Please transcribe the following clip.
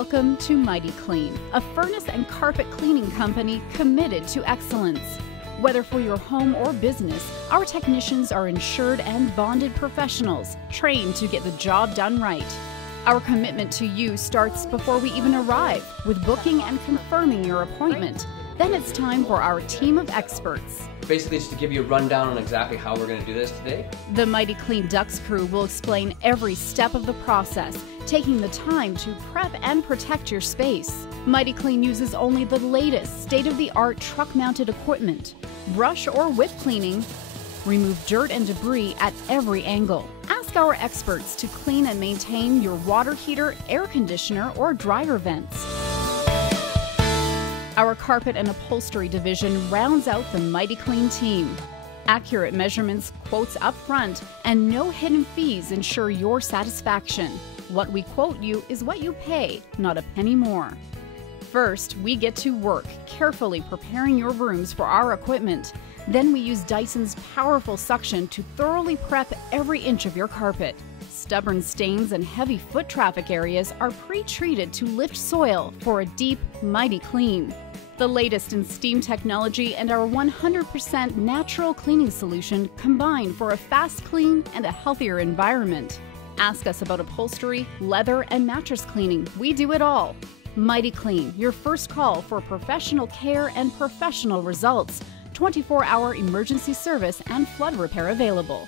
Welcome to Mighty Clean, a furnace and carpet cleaning company committed to excellence. Whether for your home or business, our technicians are insured and bonded professionals, trained to get the job done right. Our commitment to you starts before we even arrive, with booking and confirming your appointment. Then it's time for our team of experts. Basically, just to give you a rundown on exactly how we're going to do this today. The Mighty Clean Ducts crew will explain every step of the process, taking the time to prep and protect your space. Mighty Clean uses only the latest state-of-the-art truck-mounted equipment. Brush or whip cleaning, remove dirt and debris at every angle. Ask our experts to clean and maintain your water heater, air conditioner, or dryer vents. Our carpet and upholstery division rounds out the Mighty Clean team. Accurate measurements, quotes up front, and no hidden fees ensure your satisfaction. What we quote you is what you pay, not a penny more. First, we get to work, carefully preparing your rooms for our equipment. Then we use Dyson's powerful suction to thoroughly prep every inch of your carpet. Stubborn stains and heavy foot traffic areas are pre-treated to lift soil for a deep, mighty clean. The latest in steam technology and our 100% natural cleaning solution combine for a fast clean and a healthier environment. Ask us about upholstery, leather, and mattress cleaning. We do it all. Mighty Clean, your first call for professional care and professional results. 24-hour emergency service and flood repair available.